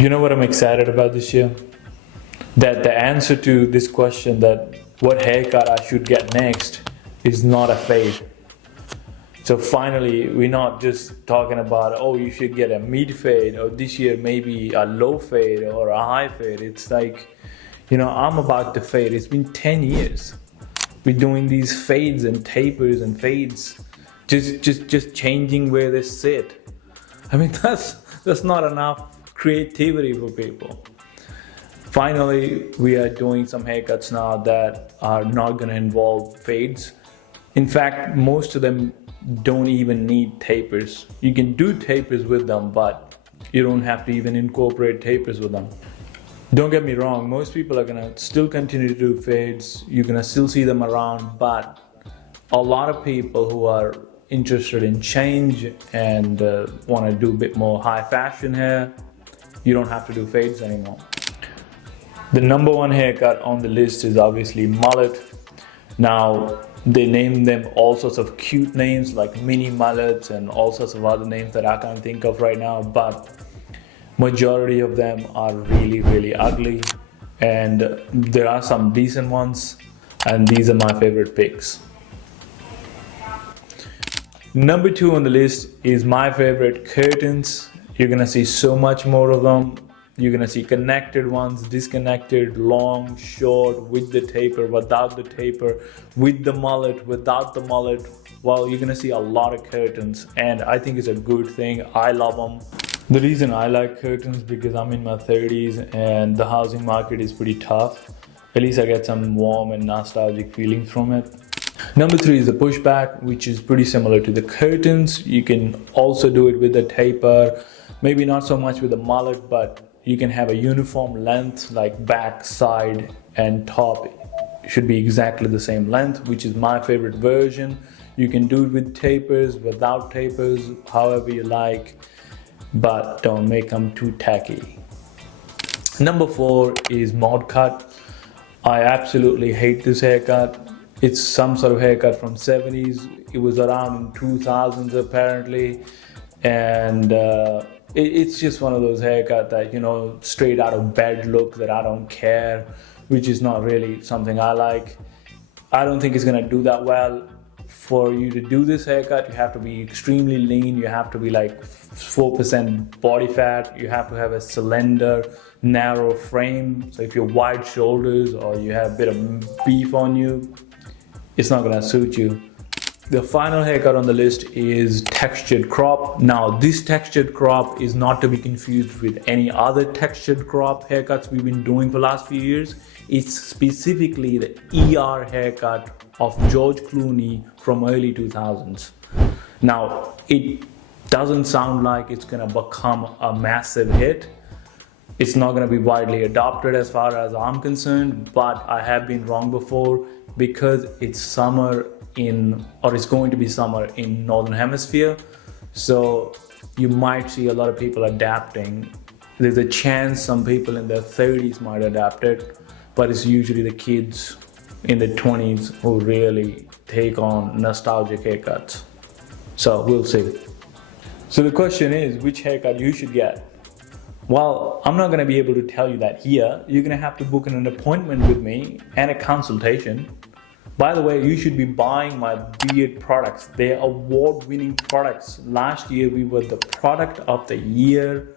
You know what I'm excited about this year? That the answer to this question, that what haircut I should get next, is not a fade. So finally, we're not just talking about, oh, you should get a mid fade, or this year maybe a low fade or a high fade. It's like, I'm about to fade. It's been 10 years. We're doing these fades and tapers and fades, just changing where they sit. I mean, that's not enough creativity for people. Finally, we are doing some haircuts now that are not going to involve fades. In fact, most of them don't even need tapers. You can do tapers with them, but you don't have to even incorporate tapers with them. Don't get me wrong, most people are gonna still continue to do fades. You're gonna still see them around, but a lot of people who are interested in change and want to do a bit more high fashion hair, you don't have to do fades anymore. The number one haircut on the list is obviously mullet. Now, they name them all sorts of cute names like mini mullets and all sorts of other names that I can't think of right now, but majority of them are really, really ugly, and there are some decent ones, and these are my favorite picks. Number two on the list is my favorite curtains. You're gonna see so much more of them. You're gonna see connected ones, disconnected, long, short, with the taper, without the taper, with the mullet, without the mullet. Well, you're gonna see a lot of curtains, and I think it's a good thing. I love them. The reason I like curtains because I'm in my 30s and the housing market is pretty tough. At least I get some warm and nostalgic feelings from it. Number three is the pushback, which is pretty similar to the curtains. You can also do it with the taper, maybe not so much with the mullet, but you can have a uniform length, like back, side, and top should be exactly the same length, which is my favorite version. You can do it with tapers, without tapers, however you like, but don't make them too tacky. Number four is mod cut. I absolutely hate this haircut. It's some sort of haircut from 70s. It was around in 2000s apparently, and it's just one of those haircuts that, straight out of bed look that I don't care, which is not really something I like. I don't think it's gonna do that well. For you to do this haircut, you have to be extremely lean. You have to be like 4% body fat. You have to have a slender, narrow frame. So if you're wide shoulders or you have a bit of beef on you, it's not gonna suit you. The final haircut on the list is textured crop. Now, this textured crop is not to be confused with any other textured crop haircuts we've been doing for the last few years. It's specifically the ER haircut of George Clooney from early 2000s. Now, it doesn't sound like it's gonna become a massive hit. It's not gonna be widely adopted as far as I'm concerned, but I have been wrong before because it's it's going to be summer in Northern Hemisphere. So you might see a lot of people adapting. There's a chance some people in their 30s might adapt it, but it's usually the kids in the 20s who really take on nostalgic haircuts. So we'll see. So the question is, which haircut you should get? Well, I'm not going to be able to tell you that here. You're going to have to book an appointment with me and a consultation. By the way, you should be buying my beard products. They're award-winning products. Last year, we were the product of the year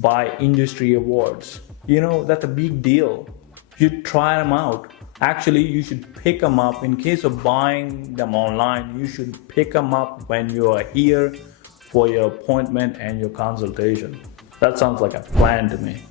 by industry awards. That's a big deal. You should try them out. Actually, you should pick them up. In case of buying them online, you should pick them up when you are here for your appointment and your consultation. That sounds like a plan to me.